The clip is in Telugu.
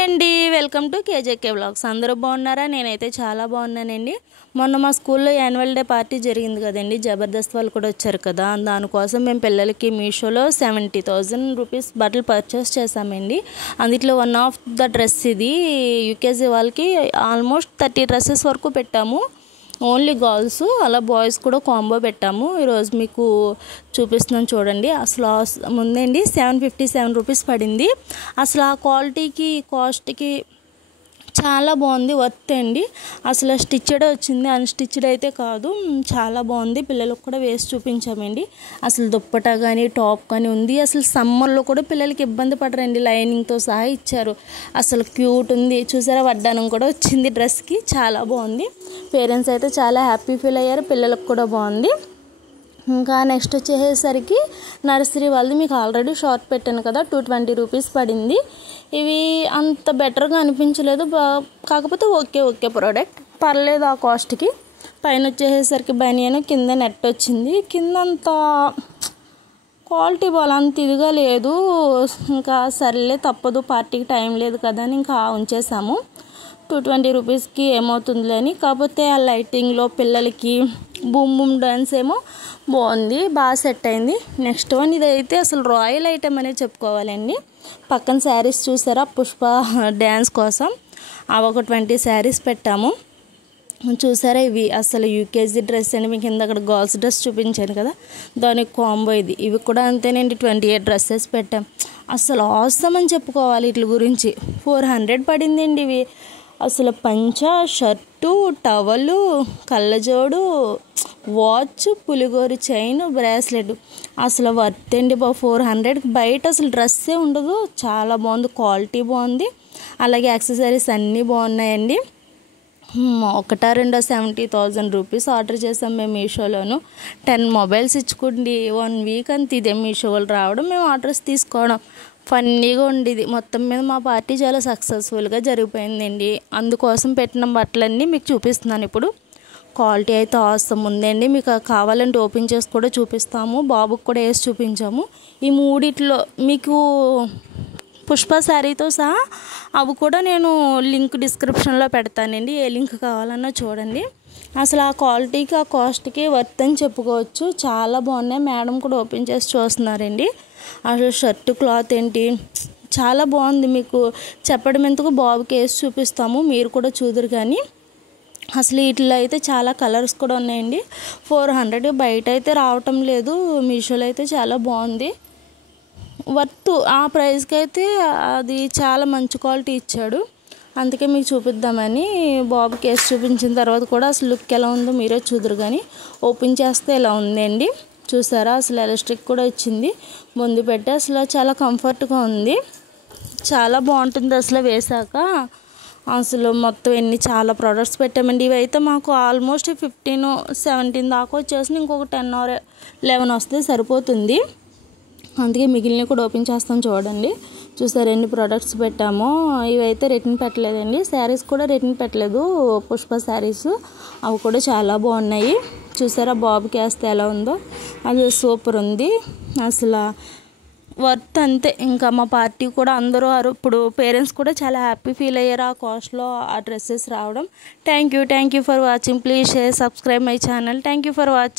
హాయ్ అండి, వెల్కమ్ టు కేజేకే వ్లాగ్స్. అందరూ బాగున్నారా? నేనైతే చాలా బాగున్నానండి. మొన్న మా స్కూల్లో యాన్యువల్ డే పార్టీ జరిగింది కదండి, జబర్దస్త్ వాళ్ళు కూడా వచ్చారు కదా. దానికోసం మేము పిల్లలకి మీషోలో 70,000 రూపీస్ బట్టలు పర్చేస్ చేసామండి. అందులో వన్ ఆఫ్ ద డ్రెస్ ఇది. యూకేజీ వాళ్ళకి ఆల్మోస్ట్ 30 డ్రెస్సెస్ వరకు పెట్టాము. ఓన్లీ గర్ల్స్, అలా బాయ్స్ కూడా కాంబో పెట్టాము. ఈరోజు మీకు చూపిస్తున్నాను చూడండి. అసలు ముందండి 757 రూపీస్ పడింది. అసలు ఆ క్వాలిటీకి కాస్ట్కి చాలా బాగుంది, వర్త్ అండి. అసలు స్టిచ్డ్ వచ్చింది, అన్స్టిచ్డ్ అయితే కాదు. చాలా బాగుంది. పిల్లలకు కూడా వేసి చూపించామండి. అసలు దుప్పటా కానీ టాప్ కానీ ఉంది. అసలు సమ్మర్లో కూడా పిల్లలకి ఇబ్బంది పడరండి, లైనింగ్తో సహా ఇచ్చారు. అసలు క్యూట్ ఉంది. చూసారా, వడ్డానం కూడా వచ్చింది డ్రెస్కి. చాలా బాగుంది. పేరెంట్స్ అయితే చాలా హ్యాపీ ఫీల్ అయ్యారు. పిల్లలకు కూడా బాగుంది. ఇంకా నెక్స్ట్ వచ్చేసరికి నర్సరీ వాళ్ళది మీకు ఆల్రెడీ షార్ట్ పెట్టాను కదా, 220 రూపీస్ పడింది. ఇవి అంత బెటర్గా అనిపించలేదు, కాకపోతే ఓకే ప్రోడక్ట్ పర్లేదు ఆ కాస్ట్కి. పైన వచ్చేసరికి బనియన్, కింద నెట్ వచ్చింది. కింద అంత క్వాలిటీ అంత ఇదిగా లేదు. ఇంకా సర్లే తప్పదు, పార్టీకి టైం లేదు కదా అని ఇంకా ఉంచేసాము. 220 రూపీస్కి ఏమవుతుందిలే అని. కాకపోతే ఆ లైటింగ్లో పిల్లలకి బూమ్ డాన్స్ ఏమో బాగుంది, బాగా సెట్ అయింది. నెక్స్ట్ వన్ ఇదైతే అసలు రాయల్ ఐటమ్ అనేది చెప్పుకోవాలండి. పక్కన శారీస్ చూసారా, పుష్ప డ్యాన్స్ కోసం అవి ఒక 20 శారీస్ పెట్టాము. చూసారా, ఇవి అసలు యూకేజీ డ్రెస్ అని మీకు కింద అక్కడ గర్ల్స్ డ్రెస్ చూపించాను కదా, దానికి కాంబో ఇది. ఇవి కూడా అంతేనండి, 28 డ్రెస్సెస్ పెట్టాం. అసలు అవసరం అని చెప్పుకోవాలి వీటి గురించి. 400 పడిందండి ఇవి. అసలు పంచ, షర్టు, టవలు, కళ్ళజోడు, వాచ్, పులిగోరు చైన్, బ్రాస్లెట్. అసలు వర్త్ అండి 400కి. బయట అసలు డ్రెస్సే ఉండదు. చాలా బాగుంది, క్వాలిటీ బాగుంది. అలాగే యాక్సెసరీస్ అన్నీ బాగున్నాయండి. ఒకటా రెండో 70,000 రూపీస్ ఆర్డర్ చేసాం మేము మీషోలోను. 10 మొబైల్స్ ఇచ్చుకోండి. 1 వీక్ అంత ఇదే మీషో వాళ్ళు రావడం, మేము ఆర్డర్స్ తీసుకోవడం. ఫన్నీగా ఉండేది. మొత్తం మీద మా పార్టీ చాలా సక్సెస్ఫుల్గా జరిగిపోయిందండి. అందుకోసం పెట్టిన బట్టలన్నీ మీకు చూపిస్తున్నాను ఇప్పుడు. క్వాలిటీ అయితే అవసరం ఉందండి. మీకు కావాలంటే ఓపెన్ చేసి కూడా చూపిస్తాము. బాబుకి కూడా వేసి చూపించాము. ఈ మూడిట్లో మీకు పుష్ప శారీతో సహా అవి కూడా నేను లింక్ డిస్క్రిప్షన్లో పెడతానండి. ఏ లింక్ కావాలన్నా చూడండి. అసలు ఆ క్వాలిటీకి ఆ కాస్ట్కి వర్త్ అని చెప్పుకోవచ్చు. చాలా బాగున్నాయి. మేడం కూడా ఓపెన్ చేసి చూస్తున్నారండి. అసలు షర్టు క్లాత్ ఏంటి, చాలా బాగుంది. మీకు చెప్పడం ఎందుకు, బాబుకి వేసి చూపిస్తాము, మీరు కూడా చూదురు. కానీ అసలు వీటిలో అయితే చాలా కలర్స్ కూడా ఉన్నాయండి. 400 బయట అయితే రావటం లేదు, మీషోలో అయితే చాలా బాగుంది. వర్త్ ఆ ప్రైస్కి అయితే అది చాలా మంచి క్వాలిటీ ఇచ్చాడు. అందుకే మీకు చూపిద్దామని బాబుకి వేసి చూపించిన తర్వాత కూడా అసలు లుక్ ఎలా ఉందో మీరే చూదురు. కానీ ఓపెన్ చేస్తే ఇలా ఉందండి. చూసారా, అసలు ఎలాస్టిక్ కూడా వచ్చింది ముందు పెట్టి. అసలు చాలా కంఫర్ట్గా ఉంది, చాలా బాగుంటుంది అసలు వేసాక. అసలు మొత్తం చాలా ప్రోడక్ట్స్ పెట్టామండి. ఇవైతే మాకు ఆల్మోస్ట్ 15-17 దాకా వచ్చేసి ఇంకొక 10 or 11 వస్తే సరిపోతుంది. అందుకే మిగిలిన కూడా ఓపెన్ చేస్తాం చూడండి. చూసారు ఎన్ని ప్రోడక్ట్స్ పెట్టామో. ఇవైతే రిటర్న్ పెట్టలేదండి. శారీస్ కూడా రిటర్న్ పెట్టలేదు, పుష్ప శారీస్. అవి కూడా చాలా బాగున్నాయి. చూసారా, బాబుకి వేస్తే ఎలా ఉందో, అది సూపర్ ఉంది. అసలు వర్త్ అంతే. ఇంకా మా పార్టీ కూడా అందరూ ఇప్పుడు పేరెంట్స్ కూడా చాలా హ్యాపీ ఫీల్ అయ్యారు ఆ కాస్ట్లో ఆ డ్రెస్సెస్ రావడం. Thank you for watching. Please share, subscribe my channel. Thank you for watching.